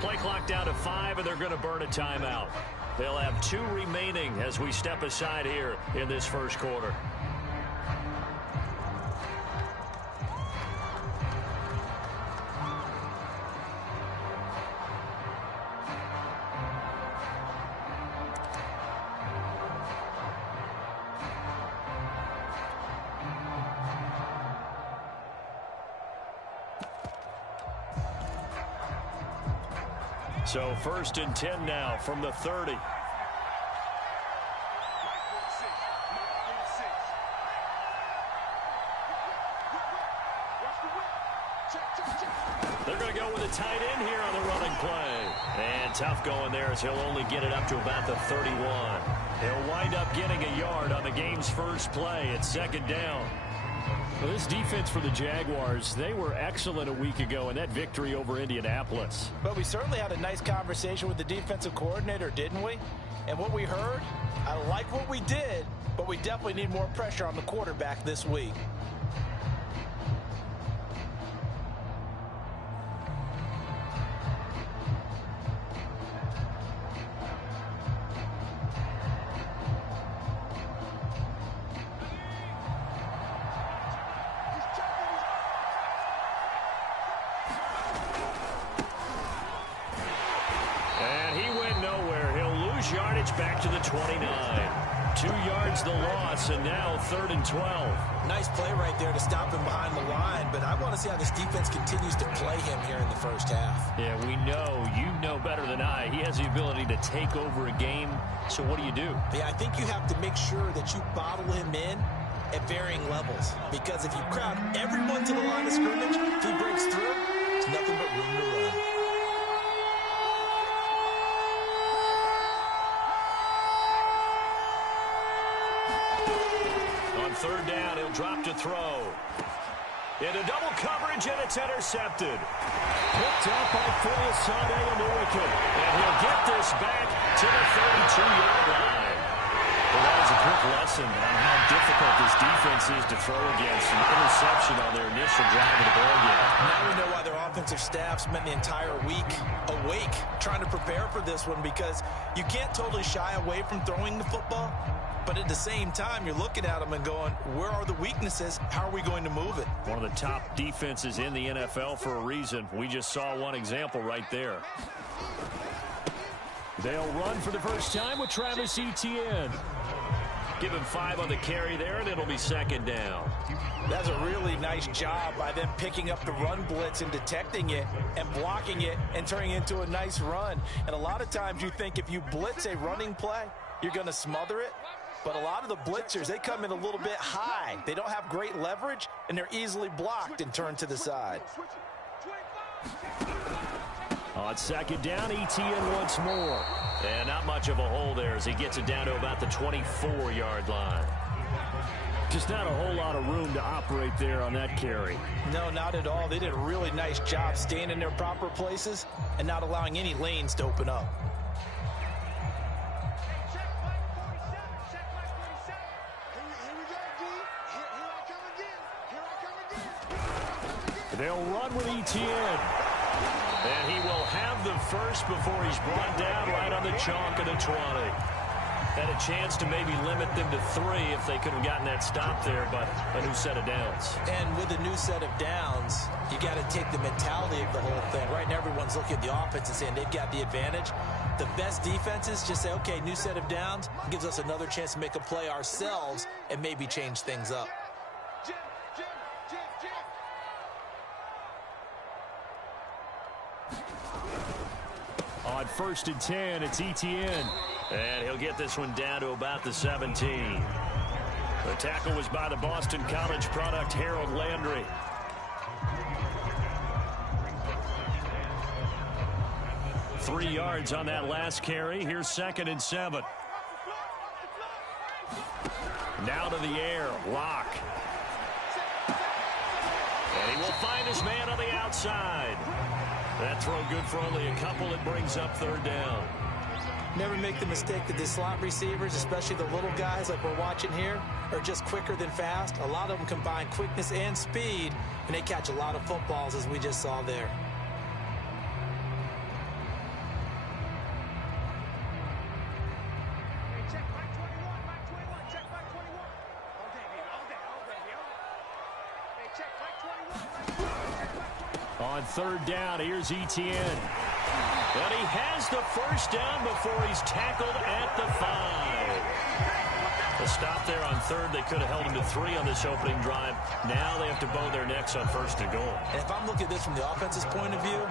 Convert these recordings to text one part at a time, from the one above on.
Play clock down to 5, and they're going to burn a timeout. They'll have 2 remaining as we step aside here in this first quarter. So 1st and 10 now from the 30. They're going to go with a tight end here on the running play. And tough going there as he'll only get it up to about the 31. He'll wind up getting a yard on the game's first play at 2nd down. Well, this defense for the Jaguars, they were excellent a week ago in that victory over Indianapolis. But we certainly had a nice conversation with the defensive coordinator, didn't we? And what we heard, I like what we did, but we definitely need more pressure on the quarterback this week. Yardage back to the 29. 2 yards the loss, and now 3rd and 12. Nice play right there to stop him behind the line, but I want to see how this defense continues to play him here in the first half. Yeah, we know, you know better than I, he has the ability to take over a game, so what do you do? Yeah, I think you have to make sure that you bottle him in at varying levels, because if you crowd everyone to the line of scrimmage, if he breaks through, it's nothing but room to run. On 3rd down, he'll drop to throw. Into double coverage, and it's intercepted. Picked up by Foyesade Oluokun. And he'll get this back to the 32-yard line. Well, that was a quick lesson on how difficult this defense is to throw against. An interception on their initial drive of the ball game. Now we know why their offensive staff spent the entire week awake trying to prepare for this one, because you can't totally shy away from throwing the football. But at the same time, you're looking at them and going, where are the weaknesses? How are we going to move it? One of the top defenses in the NFL for a reason. We just saw one example right there. They'll run for the first time with Travis Etienne. Give him 5 on the carry there, and it'll be 2nd down. That's a really nice job by them picking up the run blitz and detecting it and blocking it and turning it into a nice run. And a lot of times you think if you blitz a running play, you're going to smother it. But a lot of the blitzers, they come in a little bit high. They don't have great leverage, and they're easily blocked and turned to the side. On 2nd down, Etienne once more. And not much of a hole there as he gets it down to about the 24-yard line. Just not a whole lot of room to operate there on that carry. No, not at all. They did a really nice job staying in their proper places and not allowing any lanes to open up. They'll run with Etienne. And he will have the first before he's brought down right on the chalk of the 20. Had a chance to maybe limit them to 3 if they could have gotten that stop there, but a new set of downs. And with a new set of downs, you got to take the mentality of the whole thing. Right now, everyone's looking at the offense and saying they've got the advantage. The best defenses just say, okay, new set of downs gives us another chance to make a play ourselves and maybe change things up. On 1st and 10, it's Etienne. And he'll get this one down to about the 17. The tackle was by the Boston College product, Harold Landry. Three yards on that last carry. Here's 2nd and 7. Now to the air, Locke. And he will find his man on the outside. That throw good for only a couple. It brings up 3rd down. Never make the mistake that the slot receivers, especially the little guys like we're watching here, are just quicker than fast. A lot of them combine quickness and speed, and they catch a lot of footballs, as we just saw there. On third down, here's Etienne. And he has the first down before he's tackled at the 5. A stop there on third. They could have held him to 3 on this opening drive. Now they have to bow their necks on first and goal. And if I'm looking at this from the offense's point of view,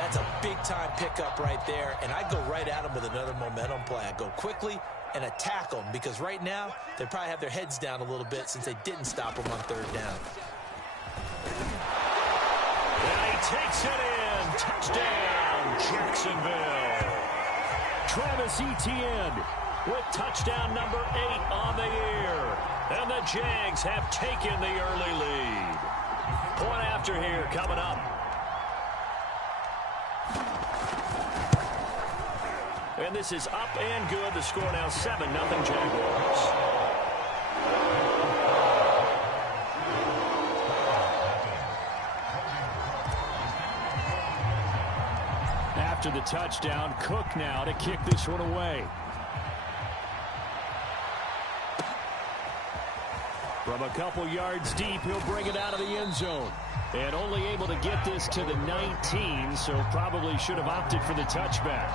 that's a big-time pickup right there. And I go right at him with another momentum play. I go quickly and attack them because right now they probably have their heads down a little bit since they didn't stop him on third down. And he takes it in. Touchdown, Jacksonville. Travis Etienne with touchdown number 8 on the year. And the Jags have taken the early lead. Point after here coming up. And this is up and good. The score now 7-0 Jaguars. After the touchdown, Cook now to kick this one away. From a couple yards deep, he'll bring it out of the end zone. And only able to get this to the 19, so probably should have opted for the touchback.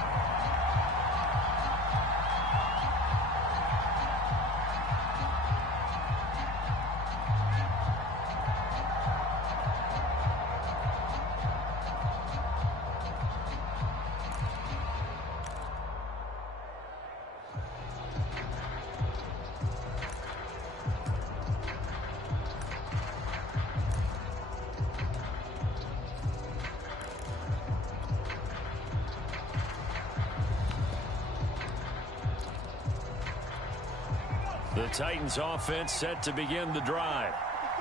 The Titans offense set to begin the drive.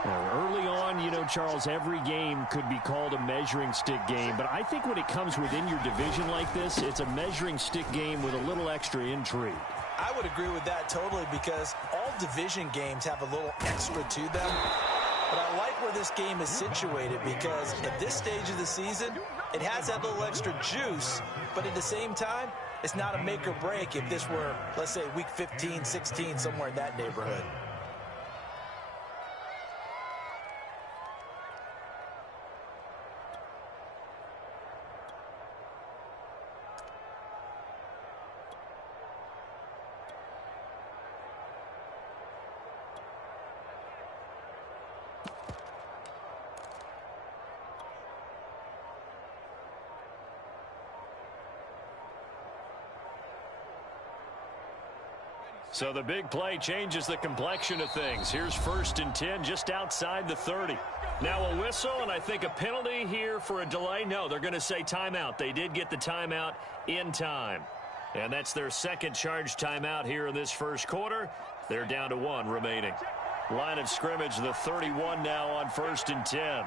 Now, early on, you know, Charles, every game could be called a measuring stick game. But I think when it comes within your division like this, it's a measuring stick game with a little extra intrigue. I would agree with that totally because all division games have a little extra to them. But I like where this game is situated because at this stage of the season, it has that little extra juice. But at the same time, it's not a make or break if this were, let's say, week 15, 16, somewhere in that neighborhood. So the big play changes the complexion of things. Here's 1st and 10 just outside the 30. Now a whistle and I think a penalty here for a delay. No, they're going to say timeout. They did get the timeout in time. And that's their second charge timeout here in this first quarter. They're down to 1 remaining. Line of scrimmage, the 31 now on 1st and 10.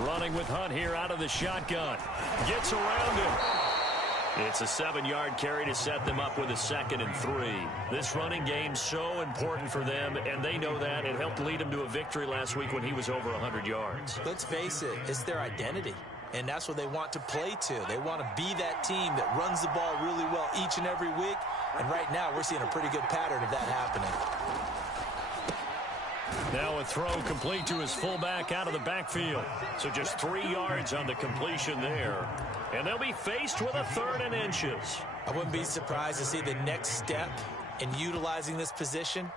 Running with Hunt here out of the shotgun. Gets around him. It's a 7-yard carry to set them up with a 2nd and 3. This running game so important for them, and they know that. It helped lead them to a victory last week when he was over 100 yards. Let's face it, it's their identity, and that's what they want to play to. They want to be that team that runs the ball really well each and every week, and right now we're seeing a pretty good pattern of that happening. Now a throw complete to his fullback out of the backfield. So just 3 yards on the completion there. And they'll be faced with a 3rd and inches. I wouldn't be surprised to see the next step in utilizing this position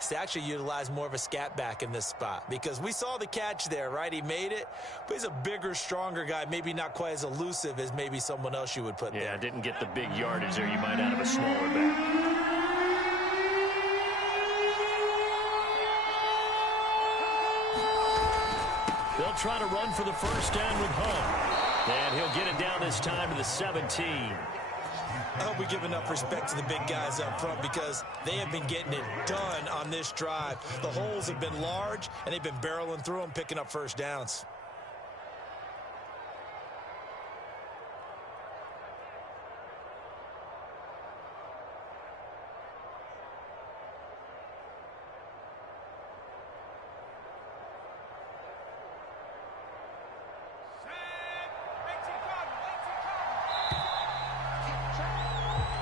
is to actually utilize more of a scat back in this spot. Because we saw the catch there, right? He made it, but he's a bigger, stronger guy. Maybe not quite as elusive as maybe someone else you would put there. Yeah, didn't get the big yardage there you might out of a smaller back. They'll try to run for the first down with Hunt. And he'll get it down this time to the 17. I hope we give enough respect to the big guys up front because they have been getting it done on this drive. The holes have been large, and they've been barreling through them, picking up first downs.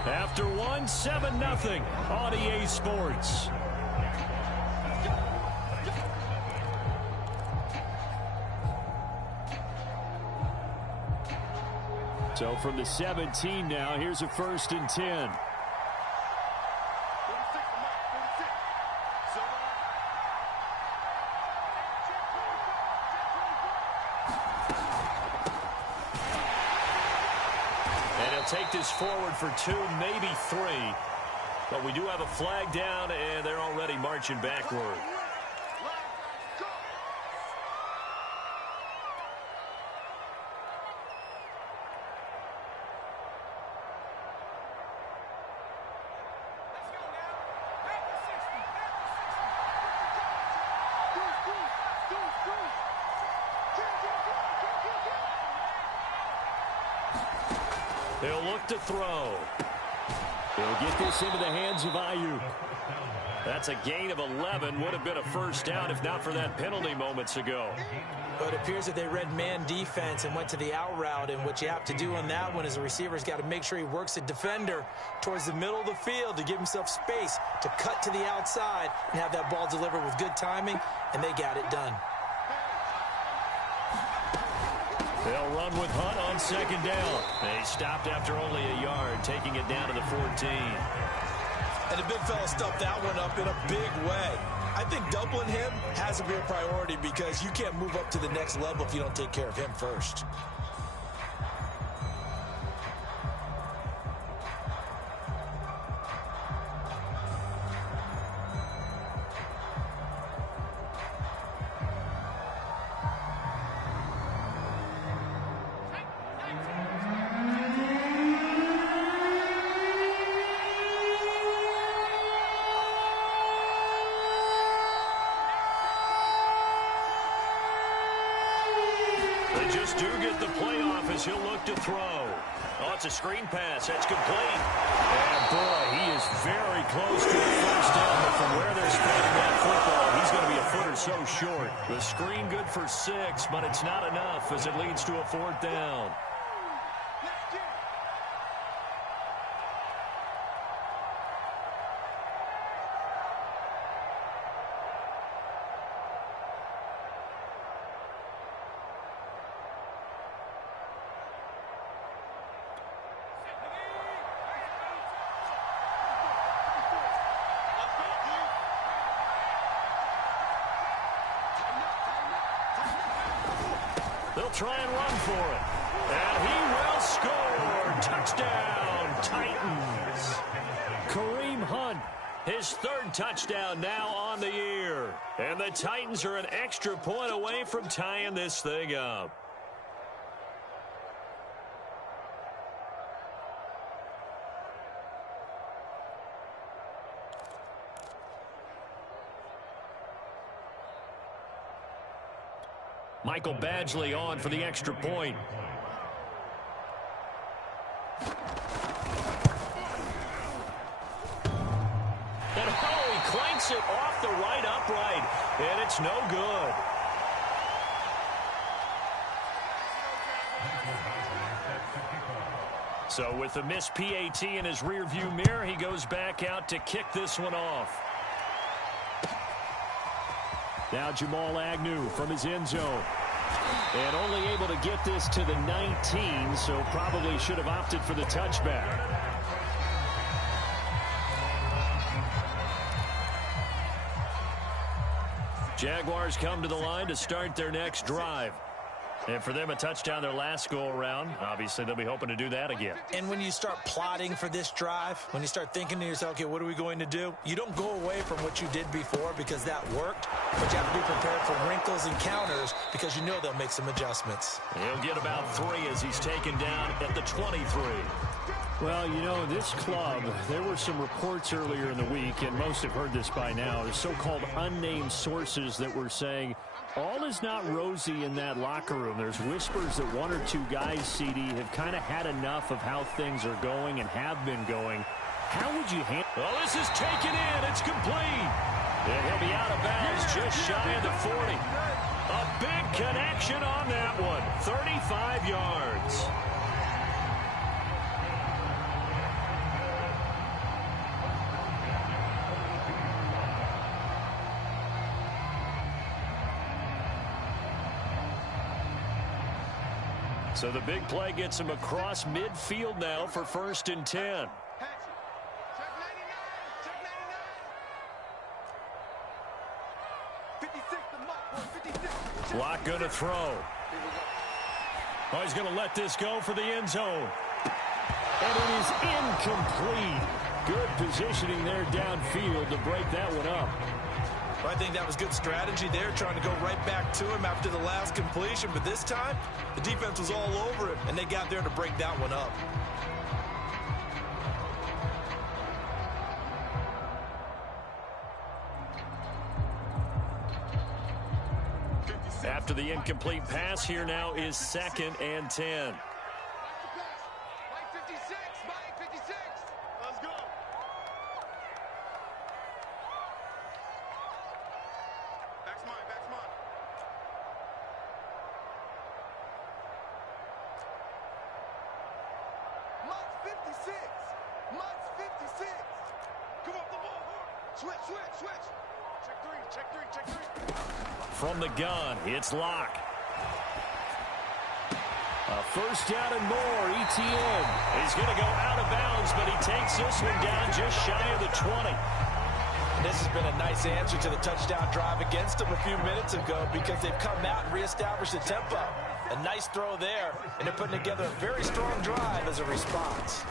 After 1, 7-0 on EA Sports. So from the 17 now, here's a 1st and 10. And he'll take this forward for 2, maybe 3. But we do have a flag down, and they're already marching backward. He'll look to throw. He'll get this into the hands of Ayuk. That's a gain of 11. Would have been a first down if not for that penalty moments ago. But it appears that they read man defense and went to the out route. And what you have to do on that one is the receiver's got to make sure he works the defender towards the middle of the field to give himself space to cut to the outside and have that ball delivered with good timing, and they got it done. They'll run with Hunt on 2nd down. They stopped after only a yard, taking it down to the 14. And the big fella stuffed that one up in a big way. I think doubling him has to be a priority because you can't move up to the next level if you don't take care of him first. Do get the playoff as he'll look to throw. Oh, it's a screen pass. That's complete. And boy, he is very close to a first down, but from where they're spreading that football, he's going to be a foot or so short. The screen good for 6, but it's not enough as it leads to a 4th down. They'll try and run for it. And he will score. Touchdown, Titans. Kareem Hunt, his 3rd touchdown now on the year. And the Titans are an extra point away from tying this thing up. Michael Badgley on for the extra point. And he clanks it off the right upright, and it's no good. So with the missed PAT in his rearview mirror, he goes back out to kick this one off. Now Jamal Agnew from his end zone. And only able to get this to the 19, so probably should have opted for the touchback. Jaguars come to the line to start their next drive. And for them, a touchdown their last go-around. Obviously, they'll be hoping to do that again. And when you start plotting for this drive, when you start thinking to yourself, okay, what are we going to do? You don't go away from what you did before because that worked, but you have to be prepared for wrinkles and counters because you know they'll make some adjustments. He'll get about 3 as he's taken down at the 23. Well, you know, this club, there were some reports earlier in the week, and most have heard this by now, the so-called unnamed sources that were saying all is not rosy in that locker room. There's whispers that 1 or 2 guys, CD, have kind of had enough of how things are going and have been going. How would you handle? Well, this is taken in. It's complete. And he'll be out of bounds just shy of the 40. A big connection on that one. 35 yards. So the big play gets him across midfield now for 1st and 10. Locke going to throw. Oh, he's going to let this go for the end zone. And it is incomplete. Good positioning there downfield to break that one up. I think that was good strategy there, trying to go right back to him after the last completion. But this time, the defense was all over him, and they got there to break that one up. After the incomplete pass, here now is 2nd and 10. From the gun, it's Locke. A first down and more, ETN. He's going to go out of bounds, but he takes this one down just shy of the 20. And this has been a nice answer to the touchdown drive against them a few minutes ago because they've come out and reestablished the tempo. A nice throw there, and they're putting together a very strong drive as a response.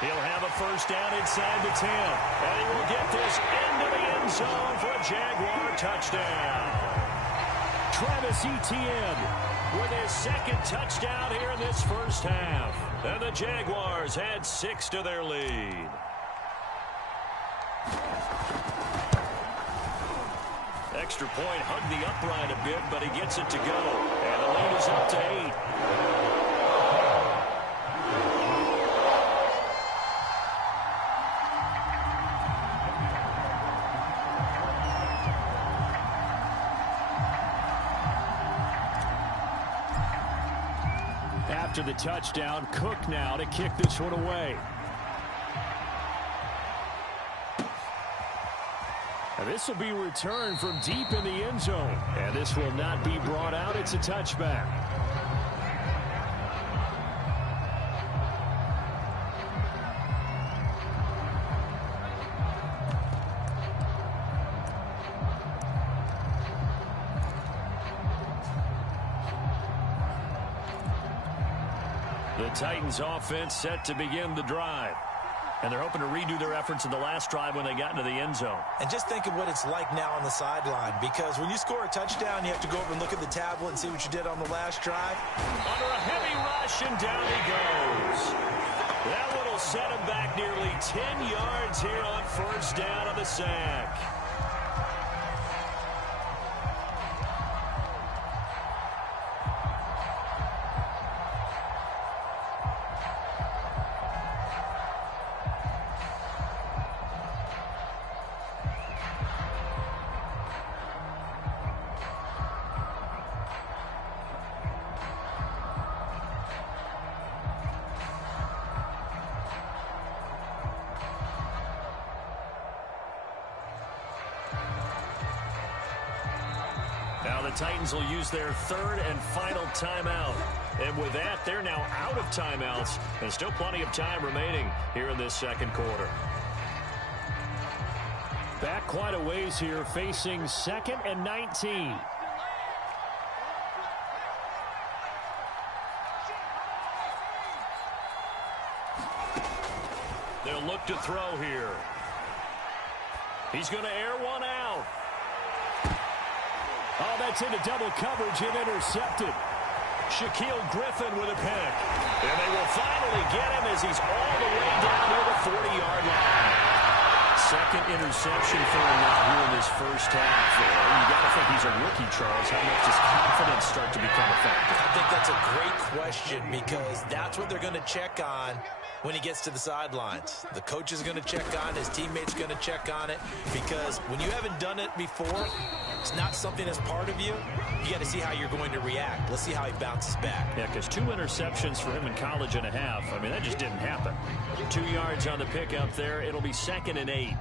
He'll have a first down inside the 10. And he will get this into the end zone for a Jaguar touchdown. Travis Etienne with his 2nd touchdown here in this first half. And the Jaguars add 6 to their lead. Extra point hugged the upright a bit, but he gets it to go. And the lead is up to 8. After the touchdown, Cook now to kick this one away. And this will be returned from deep in the end zone. And this will not be brought out. It's a touchback. The Titans offense set to begin the drive. And they're hoping to redo their efforts in the last drive when they got into the end zone. And just think of what it's like now on the sideline, because when you score a touchdown, you have to go over and look at the tablet and see what you did on the last drive. Under a heavy rush, and down he goes. That one will set him back nearly 10 yards here on first down on the sack. Now the Titans will use their 3rd and final timeout. And with that, they're now out of timeouts. And still plenty of time remaining here in this second quarter. Back quite a ways here, facing 2nd and 19. They'll look to throw here. He's going to air one out. Oh, that's into double coverage and intercepted. Shaquill Griffin with a pick. And they will finally get him as he's all the way down near the 40-yard line. 2nd interception for him now here in this first half. You got to think he's a rookie, Charles. How much does confidence start to become effective? I think that's a great question because that's what they're going to check on when he gets to the sidelines. The coach is going to check on it. His teammates going to check on it because when you haven't done it before, it's not something that's part of you. You got to see how you're going to react. Let's see how he bounces back. Yeah, because 2 interceptions for him in college and a half. I mean, that just didn't happen. 2 yards on the pickup there. It'll be 2nd and 8.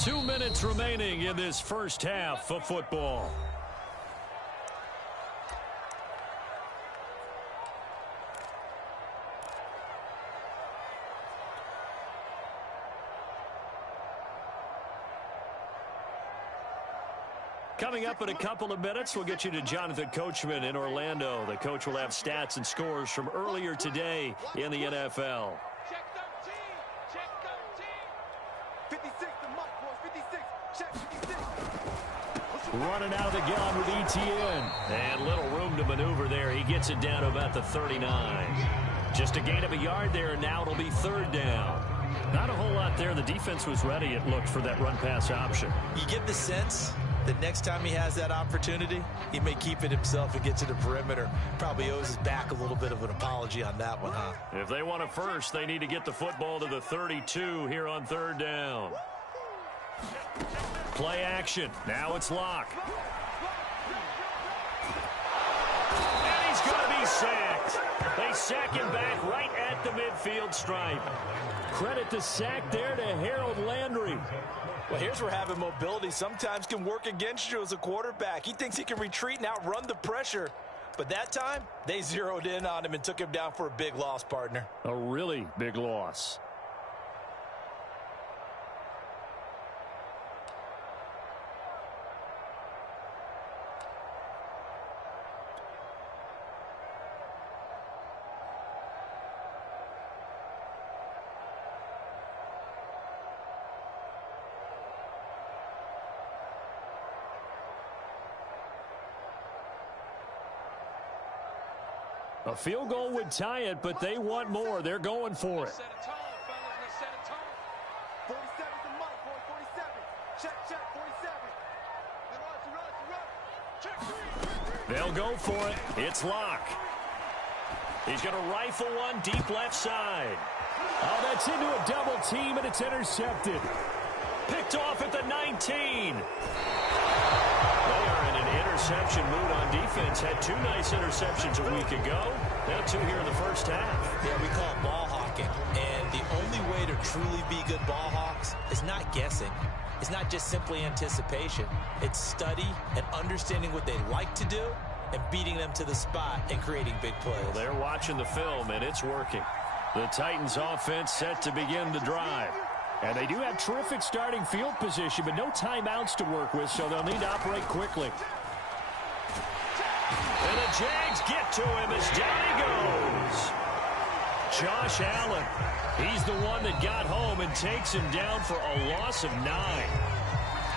2 minutes remaining in this first half of football. Coming up in a couple of minutes, we'll get you to Jonathan Coachman in Orlando. The coach will have stats and scores from earlier today in the NFL. Check 13. Check 13. 56, the mark, boys. 56. Check 56. Running out of the gun with Etienne. And little room to maneuver there. He gets it down to about the 39. Just a gain of a yard there, and now it'll be third down. Not a whole lot there. The defense was ready, it looked, for that run-pass option. You get the sense that next time he has that opportunity, he may keep it himself and get to the perimeter. Probably owes his back a little bit of an apology on that one, huh? If they want it first, they need to get the football to the 32 here on third down. Play action. Now it's Locke. And he's going to be sacked. They sack him back right at the midfield stripe. Credit the sack there to Harold Landry. Well, here's where having mobility sometimes can work against you as a quarterback. He thinks he can retreat and outrun the pressure. But that time, they zeroed in on him and took him down for a big loss, partner. A really big loss. A field goal would tie it, but they want more. They're going for it. Set a tone, fellas. Let's set a tone. 47's the mark, boys. 47. Check 47. Check 3. They'll go for it. It's Locke. He's going to rifle one deep left side. Oh, that's into a double team, and it's intercepted. Picked off at the 19. They are in an interception mood on defense. Had 2 nice interceptions a week ago. Now 2 here in the first half. Yeah, we call it ball hawking. And the only way to truly be good ball hawks is not guessing. It's not just simply anticipation. It's study and understanding what they like to do and beating them to the spot and creating big plays. Well, they're watching the film, and it's working. The Titans offense set to begin the drive. And they do have terrific starting field position, but no timeouts to work with, so they'll need to operate quickly. And the Jags get to him as down he goes. Josh Allen, he's the one that got home and takes him down for a loss of 9.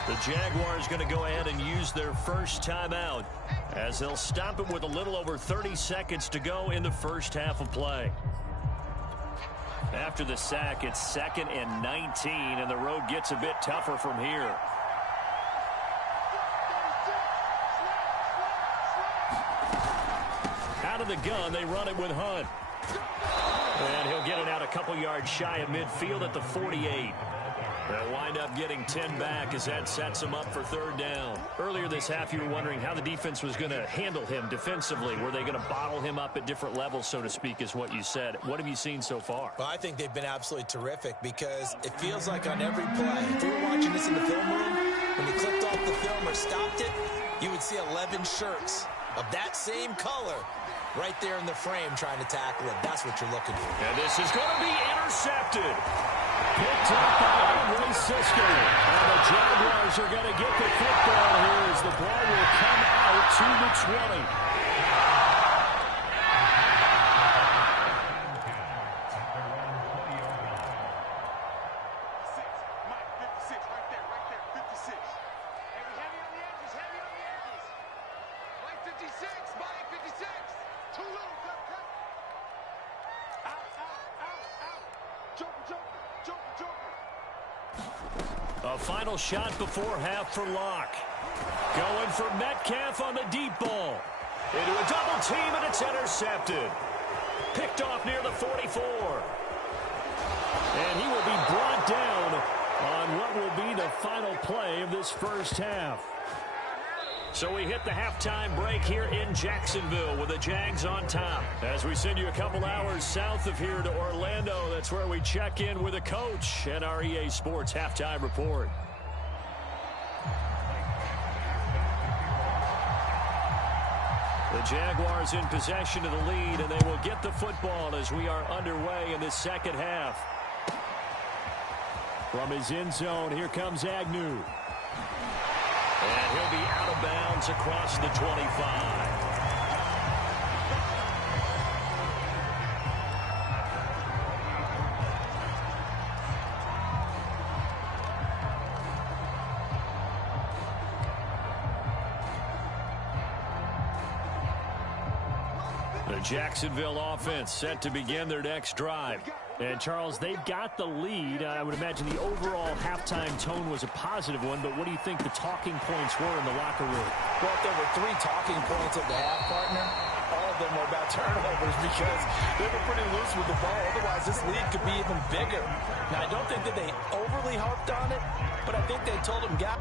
The Jaguars going to go ahead and use their first timeout as they'll stop it with a little over 30 seconds to go in the first half of play. After the sack, it's 2nd and 19, and the road gets a bit tougher from here. Out of the gun, they run it with Hunt. And he'll get it out a couple yards shy of midfield at the 48. They'll wind up getting 10 back as that sets him up for third down. Earlier this half, you were wondering how the defense was going to handle him defensively. Were they going to bottle him up at different levels, so to speak, is what you said. What have you seen so far? Well, I think they've been absolutely terrific because it feels like on every play, if you were watching this in the film room, when you clicked off the film or stopped it, you would see 11 shirts of that same color right there in the frame trying to tackle it. That's what you're looking for. And this is going to be intercepted. Picked up by Andre Cisco. And the Jaguars are going to get the football here as the ball will come out to the 20. A final shot before half for Locke. Going for Metcalf on the deep ball. Into a double team, and it's intercepted. Picked off near the 44. And he will be brought down on what will be the final play of this first half. So we hit the halftime break here in Jacksonville with the Jags on top. As we send you a couple hours south of here to Orlando, that's where we check in with the coach and our EA Sports halftime report. The Jaguars in possession of the lead, and they will get the football as we are underway in the second half. From his end zone, here comes Agnew. And he'll be out of bounds across the 25. The Jacksonville offense set to begin their next drive. And, Charles, they've got the lead. I would imagine the overall halftime tone was a positive one, but what do you think the talking points were in the locker room? Well, if there were 3 talking points at the half, partner, all of them were about turnovers because they were pretty loose with the ball. Otherwise, this lead could be even bigger. Now, I don't think that they overly harped on it, but I think they told them, guys,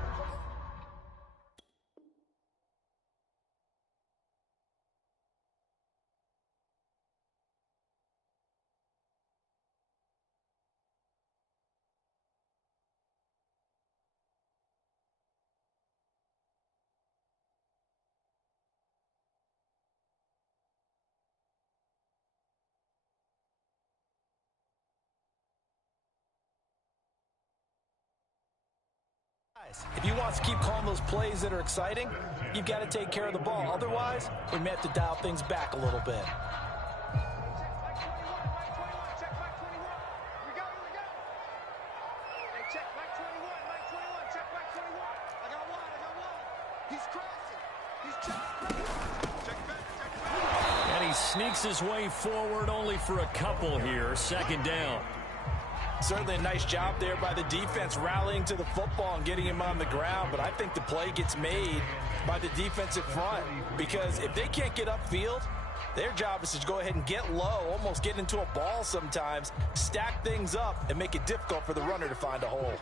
if you want to keep calling those plays that are exciting, you've got to take care of the ball. Otherwise, we may have to dial things back a little bit. And he sneaks his way forward only for a couple here. Second down. Certainly a nice job there by the defense rallying to the football and getting him on the ground, but I think the play gets made by the defensive front because if they can't get upfield, their job is to go ahead and get low, almost get into a ball sometimes, stack things up, and make it difficult for the runner to find a hole.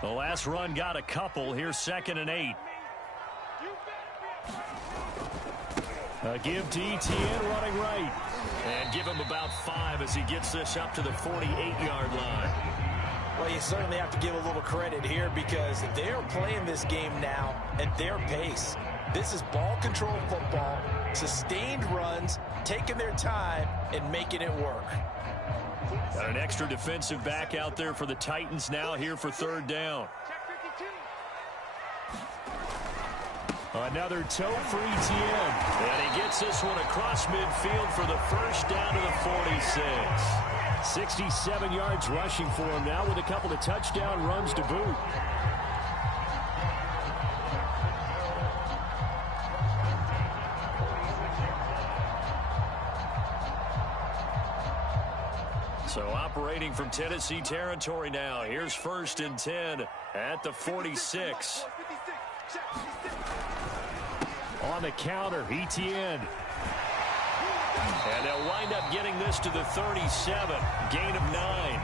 The last run got a couple. Here's 2nd and 8. A give to Etienne running right. And give him about 5 as he gets this up to the 48-yard line. Well, you certainly have to give a little credit here because they're playing this game now at their pace. This is ball control football, sustained runs, taking their time, and making it work. Got an extra defensive back out there for the Titans now here for 3rd down. Another toe for Etienne. And he gets this one across midfield for the first down to the 46. 67 yards rushing for him now with a couple of touchdown runs to boot. So operating from Tennessee territory now. Here's 1st and 10 at the 46. On the counter, Etienne. And they'll wind up getting this to the 37. Gain of 9.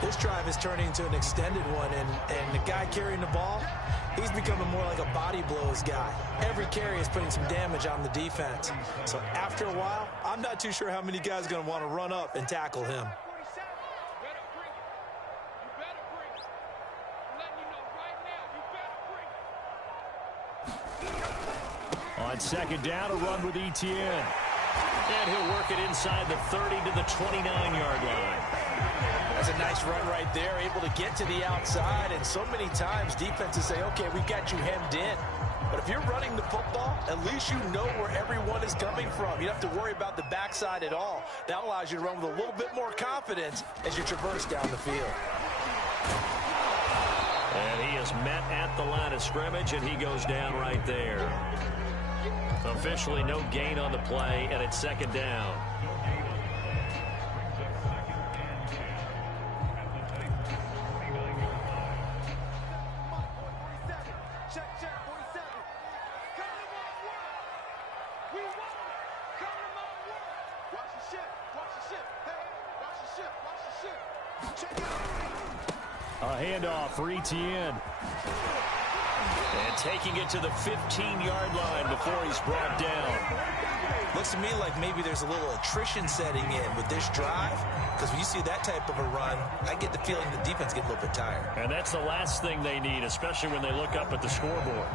This drive is turning into an extended one, and the guy carrying the ball, he's becoming more like a body blows guy. Every carry is putting some damage on the defense. So after a while, I'm not too sure how many guys are going to want to run up and tackle him. On 2nd down, a run with Etienne. And he'll work it inside the 30 to the 29-yard line. That's a nice run right there, able to get to the outside. And so many times defenses say, okay, we've got you hemmed in. But if you're running the football, at least you know where everyone is coming from. You don't have to worry about the backside at all. That allows you to run with a little bit more confidence as you traverse down the field. And he is met at the line of scrimmage, and he goes down right there. Officially no gain on the play, and it's 2nd down. A handoff for Etienne. And taking it to the 15-yard line before he's brought down. Looks to me like maybe there's a little attrition setting in with this drive, because when you see that type of a run, I get the feeling the defense gets a little bit tired. And that's the last thing they need, especially when they look up at the scoreboard.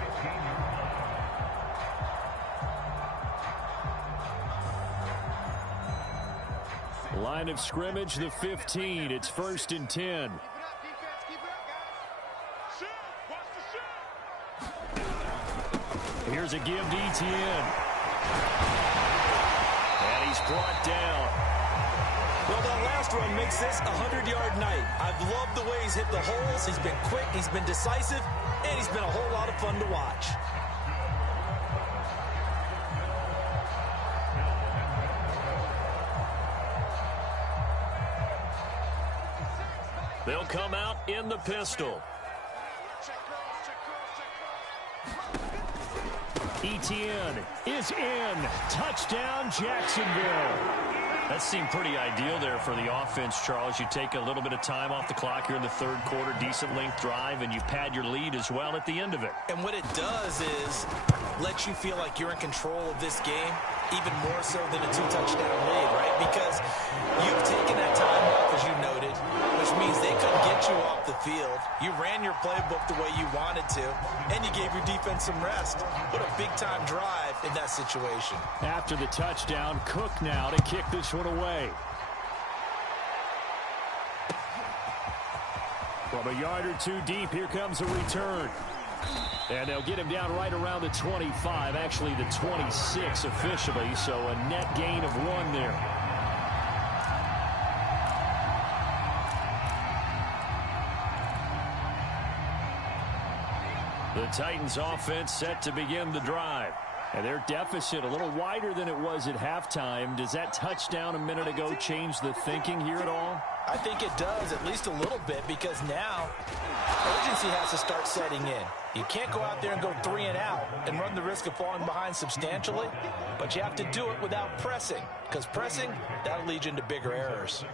Line of scrimmage, the 15. It's 1st and 10. Here's a give to Etienne. And he's brought down. Well, that last run makes this a 100-yard night. I've loved the way he's hit the holes. He's been quick, he's been decisive, and he's been a whole lot of fun to watch. They'll come out in the pistol. Etienne is in. Touchdown, Jacksonville. That seemed pretty ideal there for the offense, Charles. You take a little bit of time off the clock here in the third quarter, decent length drive, and you pad your lead as well at the end of it. And what it does is let you feel like you're in control of this game, even more so than a 2-touchdown lead, right? Because you've taken that time off, as you noted, which means they couldn't get you off the field. You ran your playbook the way you wanted to, and you gave your defense some rest. What a big-time drive in that situation. After the touchdown, Cook now to kick this one away. From a yard or two deep, here comes a return. And they'll get him down right around the 25, actually the 26 officially, so a net gain of 1 there. The Titans offense set to begin the drive. And their deficit a little wider than it was at halftime. Does that touchdown a minute ago change the thinking here at all? I think it does, at least a little bit, because now urgency has to start setting in. You can't go out there and go 3 and out and run the risk of falling behind substantially, but you have to do it without pressing, because pressing, that'll lead you into bigger errors.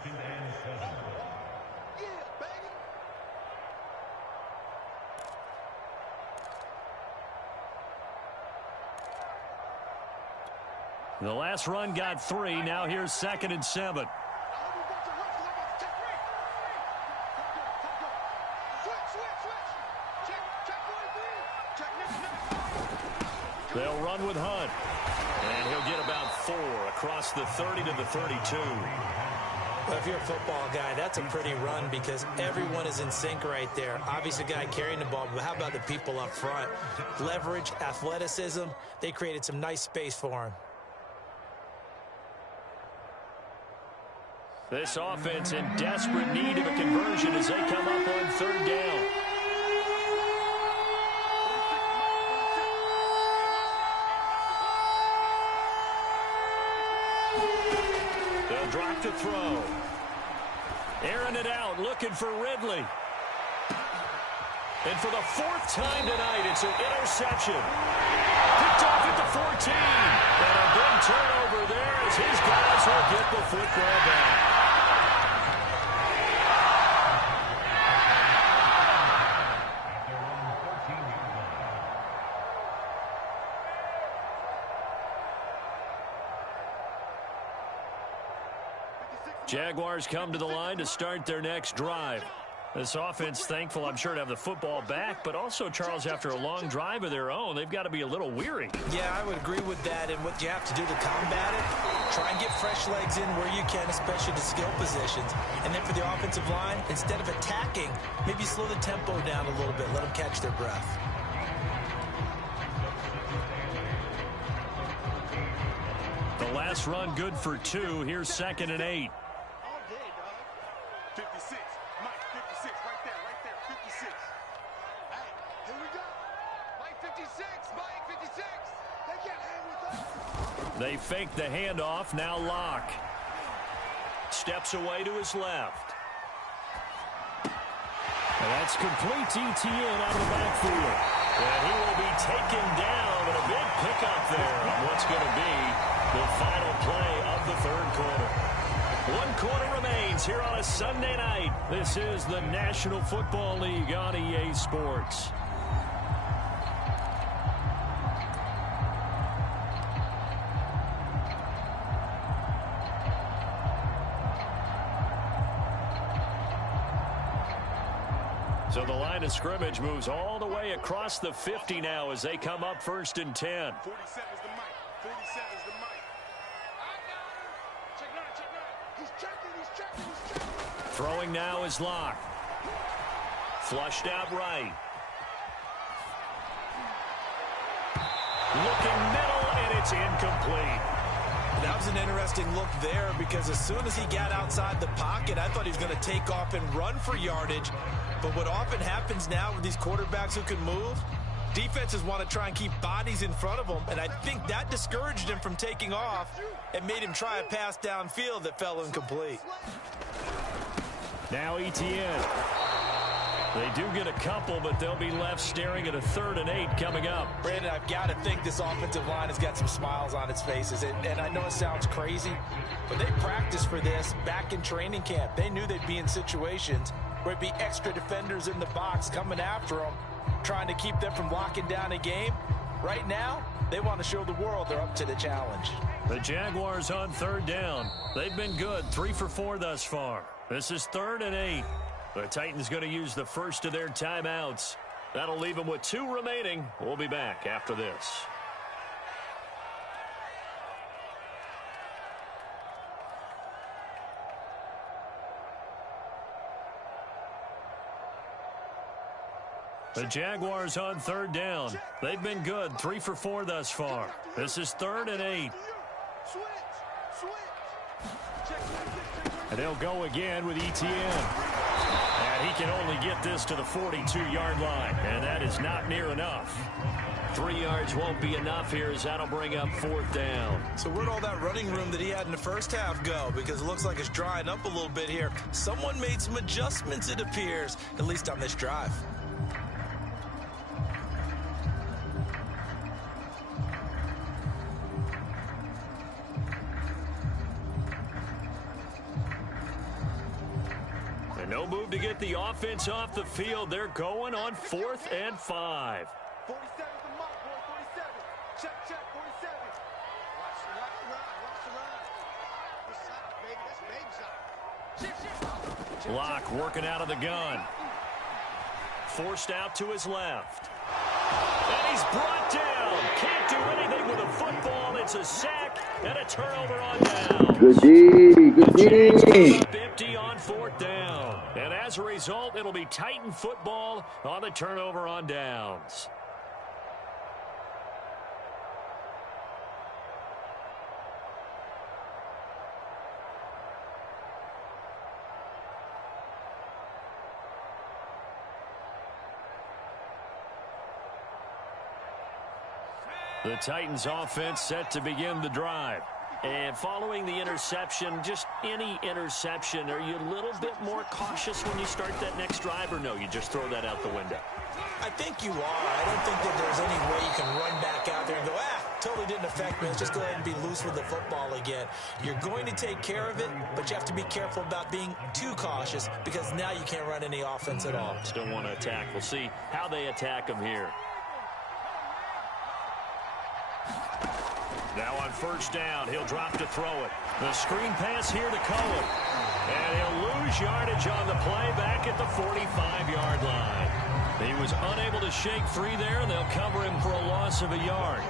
The last run got 3. Now here's 2nd and 7. They'll run with Hunt. And he'll get about 4 across the 30 to the 32. Well, if you're a football guy, that's a pretty run because everyone is in sync right there. Obviously, a guy carrying the ball, but how about the people up front? Leverage, athleticism, they created some nice space for him. This offense in desperate need of a conversion as they come up on 3rd down. They'll drop to throw. Airing it out, looking for Ridley. And for the 4th time tonight, it's an interception. Picked off at the 14. And a big turnover there as his guys will get the football back. Jaguars come to the line to start their next drive. This offense thankful, I'm sure, to have the football back, but also, Charles, after a long drive of their own, they've got to be a little weary. Yeah, I would agree with that, and what you have to do to combat it, try and get fresh legs in where you can, especially the skill positions. And then for the offensive line, instead of attacking, maybe slow the tempo down a little bit, let them catch their breath. The last run good for 2. Here's 2nd and 8. 56. Mike, 56. Right there. 56. Hey, here we go. Mike, 56. Mike, 56. They can't hang with us. They fake the handoff. Now Locke steps away to his left. And that's complete to Etienne out of the backfield. And he will be taken down, but a big pickup there on what's going to be the final play of the 3rd quarter. 1 quarter remains here on a Sunday night. This is the National Football League on EA Sports. So the line of scrimmage moves all the way across the 50 now as they come up 1st and 10. 47 is the mic. 47 is the mic. Check 9, check 9. He's Throwing now is Locke. Flushed out right. Looking middle, and it's incomplete. That was an interesting look there because as soon as he got outside the pocket, I thought he was going to take off and run for yardage. But what often happens now with these quarterbacks who can move, defenses want to try and keep bodies in front of them, and I think that discouraged him from taking off and made him try a pass downfield that fell incomplete. Now Etienne. They do get a couple, but they'll be left staring at a 3rd and 8 coming up. Brandon, I've got to think this offensive line has got some smiles on its faces. And I know it sounds crazy, but they practiced for this back in training camp. They knew they'd be in situations where it'd be extra defenders in the box coming after them, trying to keep them from locking down a game. Right now, they want to show the world they're up to the challenge. The Jaguars on 3rd down. They've been good, 3 for 4 thus far. This is 3rd and 8. The Titans going to use the first of their timeouts. That'll leave them with 2 remaining. We'll be back after this. The Jaguars on 3rd down. They've been good, 3 for 4 thus far. This is 3rd and 8. And they'll go again with Etienne. And he can only get this to the 42-yard line, and that is not near enough. 3 yards won't be enough here as that'll bring up 4th down. So where'd all that running room that he had in the first half go? Because it looks like it's drying up a little bit here. Someone made some adjustments, it appears, at least on this drive. No move to get the offense off the field. They're going on 4th and 5. 47's the mark, boy. 47. Check, 47. Watch the run. This side, baby. That's baby side. Locke working out of the gun. Forced out to his left. And he's brought down. Can't do anything with a football. It's a sack and a turnover on down. Good D. Good D. Empty on 4th down. And as a result, it'll be Titan football on the turnover on downs. The Titans offense set to begin the drive. And following the interception, just any interception, are you a little bit more cautious when you start that next drive, or no, you just throw that out the window? I think you are. I don't think that there's any way you can run back out there and go, totally didn't affect me. Let's just go ahead and be loose with the football again. You're going to take care of it, but you have to be careful about being too cautious because now you can't run any offense at all. Still want to attack. We'll see how they attack them here. Now on 1st down, he'll drop to throw it. The screen pass here to Cohen. And he'll lose yardage on the play back at the 45-yard line. He was unable to shake free there, and they'll cover him for a loss of a yard.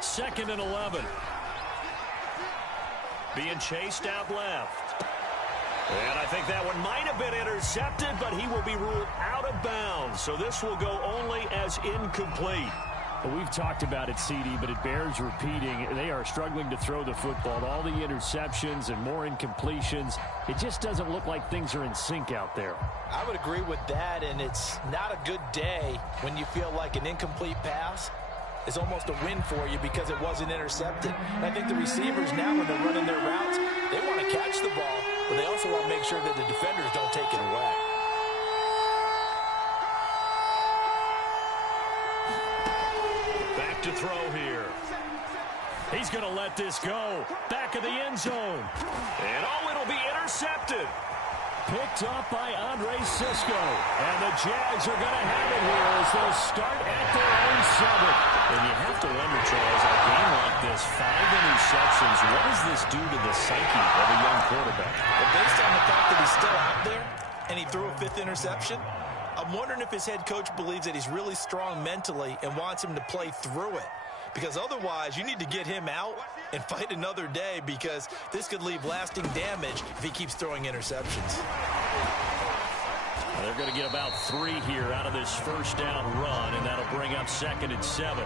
Second and 11. Being chased out left. And I think that one might have been intercepted, but he will be ruled out of bounds. So this will go only as incomplete. Well, we've talked about it, CD, but it bears repeating. They are struggling to throw the football. All the interceptions and more incompletions. It just doesn't look like things are in sync out there. I would agree with that, and it's not a good day when you feel like an incomplete pass is almost a win for you because it wasn't intercepted. And I think the receivers now, when they're running their routes, they want to catch the ball, but they also want to make sure that the defenders don't take it away. Back to throw here. He's going to let this go. Back of the end zone. And it'll be intercepted. Picked up by Andre Cisco. And the Jags are going to have it here as they'll start at their own 7. And you have to wonder, Charles, games, what does this do to the psyche of a young quarterback? Well, based on the fact that he's still out there and he threw a 5th interception, I'm wondering if his head coach believes that he's really strong mentally and wants him to play through it. Because otherwise, you need to get him out and fight another day, because this could leave lasting damage if he keeps throwing interceptions. They're going to get about 3 here out of this first down run, and that'll bring up 2nd and 7.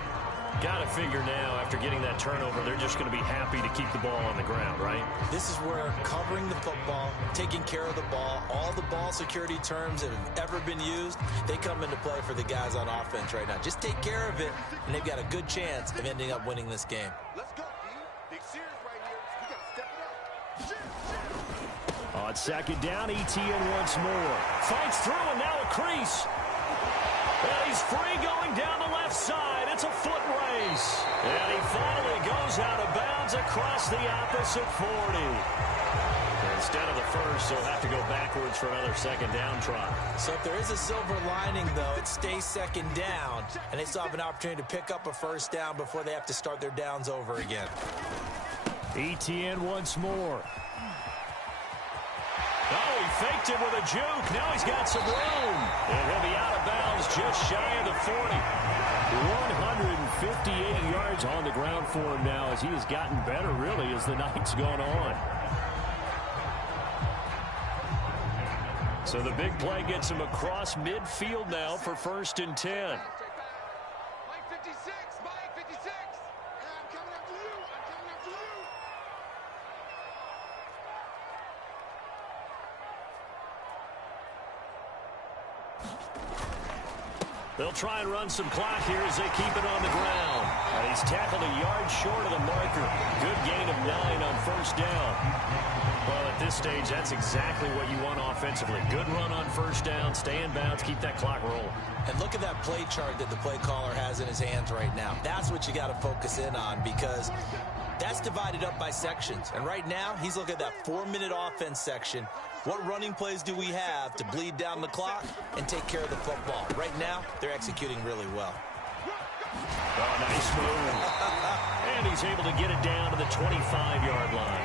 Got to figure now, after getting that turnover, they're just going to be happy to keep the ball on the ground, right? This is where covering the football, taking care of the ball, all the ball security terms that have ever been used, they come into play for the guys on offense right now. Just take care of it, and they've got a good chance of ending up winning this game. Let's go, D. Big Sears right here. We got to step it up. On 2nd down, ETN once more. Fights through, and now a crease. And he's free going down the left side. It's a foot race. And he finally goes out of bounds across the opposite 40. Instead of the first, he'll have to go backwards for another 2nd down try. So if there is a silver lining, though, it stays 2nd down, and they still have an opportunity to pick up a 1st down before they have to start their downs over again. ETN once more. Oh, he faked it with a juke. Now he's got some room. And he'll be out of bounds just shy of the 40. 158 yards on the ground for him now, as he has gotten better, really, as the night's gone on. So the big play gets him across midfield now for 1st and 10. Mike 56, Mike 56. And I'm coming after you. I'm coming after you. They'll try and run some clock here as they keep it on the ground. And he's tackled a yard short of the marker. Good gain of 9 on 1st down. Well, at this stage, that's exactly what you want offensively. Good run on 1st down, stay in bounds, keep that clock rolling. And look at that play chart that the play caller has in his hands right now. That's what you got to focus in on, because that's divided up by sections. And right now, he's looking at that 4-minute offense section. What running plays do we have to bleed down the clock and take care of the football? Right now, they're executing really well. Oh, nice move. And he's able to get it down to the 25-yard line.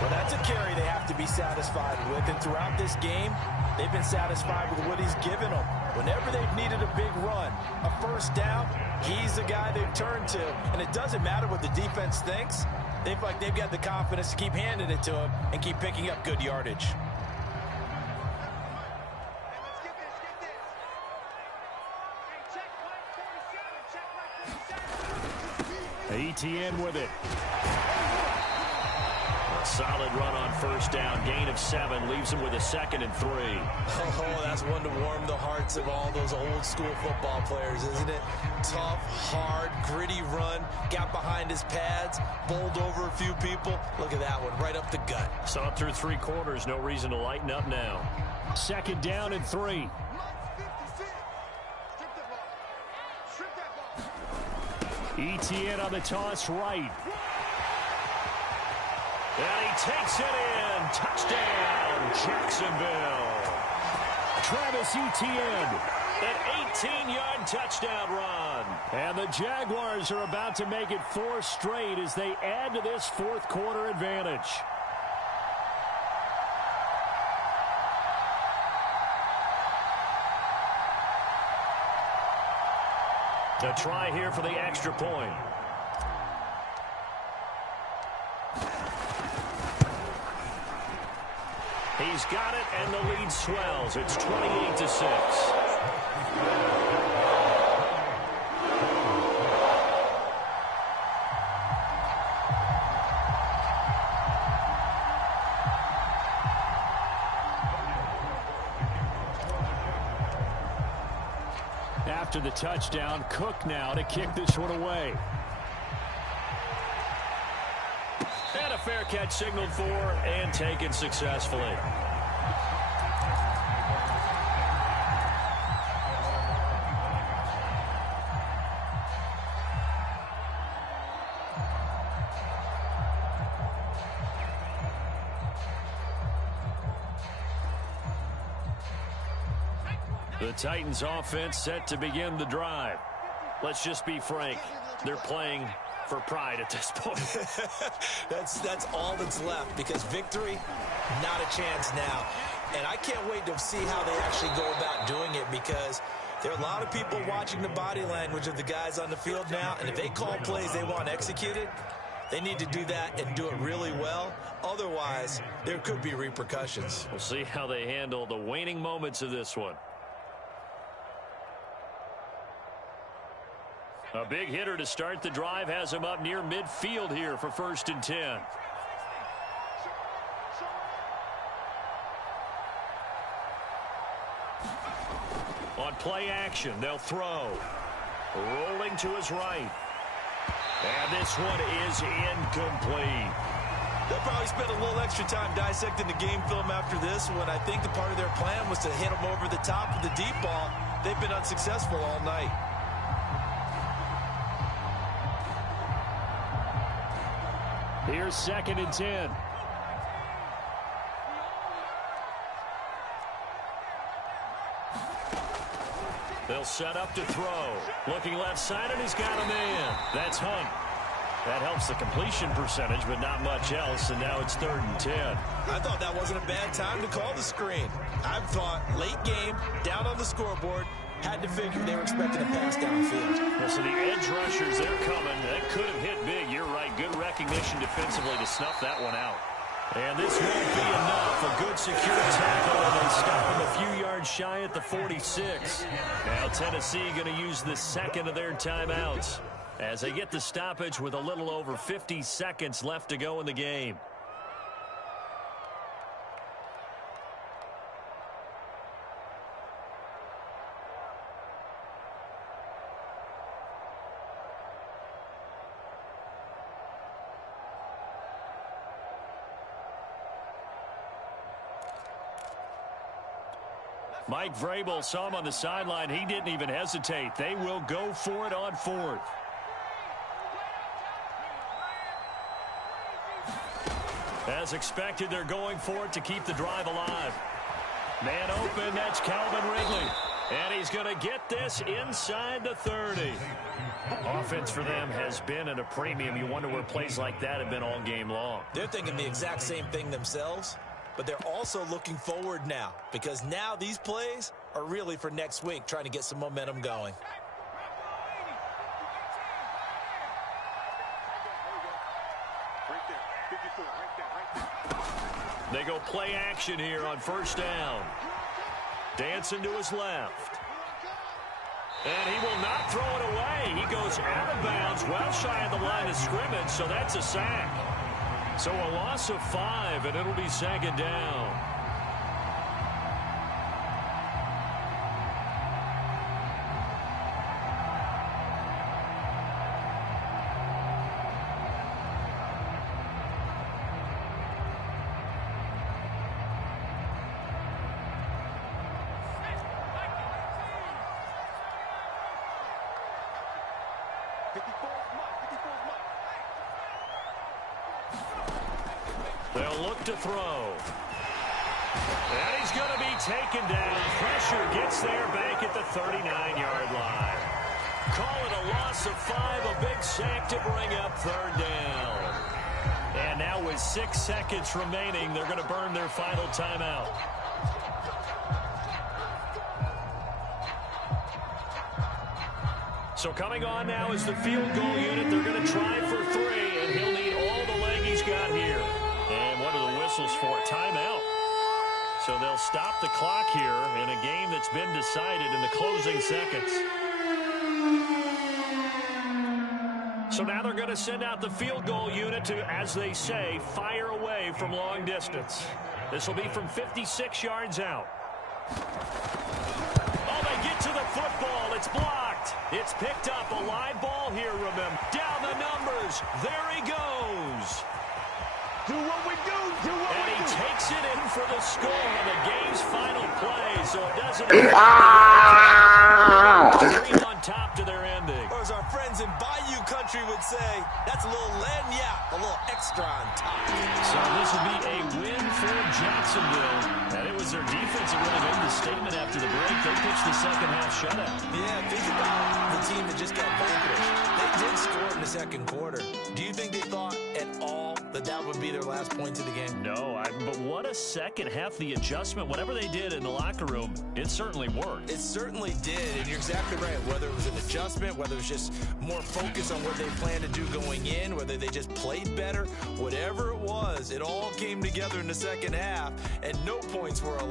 Well, that's a carry they have to be satisfied with. And throughout this game, they've been satisfied with what he's given them. Whenever they've needed a big run, a 1st down, he's the guy they've turned to. And it doesn't matter what the defense thinks. They feel like they've got the confidence to keep handing it to him and keep picking up good yardage. Hey, let's get this, get this. Hey, check Mike 47, check Mike 47. ETN with it. A solid run on 1st down. Gain of 7 leaves him with a 2nd and 3. Oh, that's one to warm the hearts of all those old school football players, isn't it? Tough, hard, gritty run. Got behind his pads, bowled over a few people. Look at that one, right up the gut. Saw it through 3 quarters. No reason to lighten up now. 2nd down and 3. Mike 56. Strip that ball. ETN on the toss right. And he takes it in. Touchdown, Jacksonville. Travis Etienne. An 18-yard touchdown run. And the Jaguars are about to make it 4 straight as they add to this 4th quarter advantage. To try here for the extra point. He's got it, and the lead swells. It's 28-6. After the touchdown, Cook now to kick this one away. And a fair catch signaled for and taken successfully. The Titans offense set to begin the drive. Let's just be frank. They're playing for pride at this point. That's all that's left, because victory, not a chance now. And I can't wait to see how they actually go about doing it, because there are a lot of people watching the body language of the guys on the field now, and if they call plays they want executed, they need to do that and do it really well. Otherwise, there could be repercussions. We'll see how they handle the waning moments of this one. A big hitter to start the drive has him up near midfield here for 1st and 10. On play action, they'll throw. Rolling to his right. And this one is incomplete. They'll probably spend a little extra time dissecting the game film after this one. I think the part of their plan was to hit them over the top of the deep ball. They've been unsuccessful all night. Here's 2nd and 10. They'll set up to throw. Looking left side, and he's got a man. That's Hunt. That helps the completion percentage, but not much else, and now it's 3rd and 10. I thought that wasn't a bad time to call the screen. I thought late game, down on the scoreboard, had to figure they were expecting a pass downfield. Well, so the edge rushers, they're coming. That could have hit big. You're right. Good recognition defensively to snuff that one out. And this won't be enough. A good secure tackle, and they stop him a few yards shy at the 46. Now Tennessee going to use the second of their timeouts as they get the stoppage with a little over 50 seconds left to go in the game. Mike Vrabel saw him on the sideline. He didn't even hesitate. They will go for it on 4th. As expected, they're going for it to keep the drive alive. Man open, that's Calvin Ridley. And he's going to get this inside the 30. Offense for them has been at a premium. You wonder where plays like that have been all game long. They're thinking the exact same thing themselves, but they're also looking forward now, because now these plays are really for next week, trying to get some momentum going. They go play action here on 1st down. Dancing to his left. And he will not throw it away. He goes out of bounds, well shy of the line of scrimmage, so that's a sack. So a loss of 5, and it'll be 2nd down. They'll look to throw. And he's going to be taken down. Pressure gets there back at the 39-yard line. Call it a loss of 5, a big sack to bring up 3rd down. And now with 6 seconds remaining, they're going to burn their final timeout. So coming on now is the field goal unit. They're going to try for 3, and he'll need all the leg he's got here. And what are the whistles for? Timeout. So they'll stop the clock here in a game that's been decided in the closing seconds. So now they're going to send out the field goal unit to, as they say, fire away from long distance. This will be from 56 yards out. Oh, they get to the football. It's blocked. It's picked up. A live ball here, remember. Down the numbers. There he goes. Do what we do. Do what And we he do. takes it in for the score on the game's final play, so it doesn't cream on top to their ending. Or as our friends in Bayou Country would say, that's a little lagniappe, a little extra on top. So this would be a win for Jacksonville. And it was their defense that really made the statement after the break. They pitched the second half shutout. Yeah, think about the team that just got vanquished. They They did score in the second quarter. Do you think they thought at all that that would be their last points of the game? No, but what a second half. The adjustment, whatever they did in the locker room, it certainly worked. It certainly did, and you're exactly right. Whether it was an adjustment, whether it was just more focus on what they planned to do going in, whether they just played better, whatever it was, it all came together in the second half, and no points were allowed.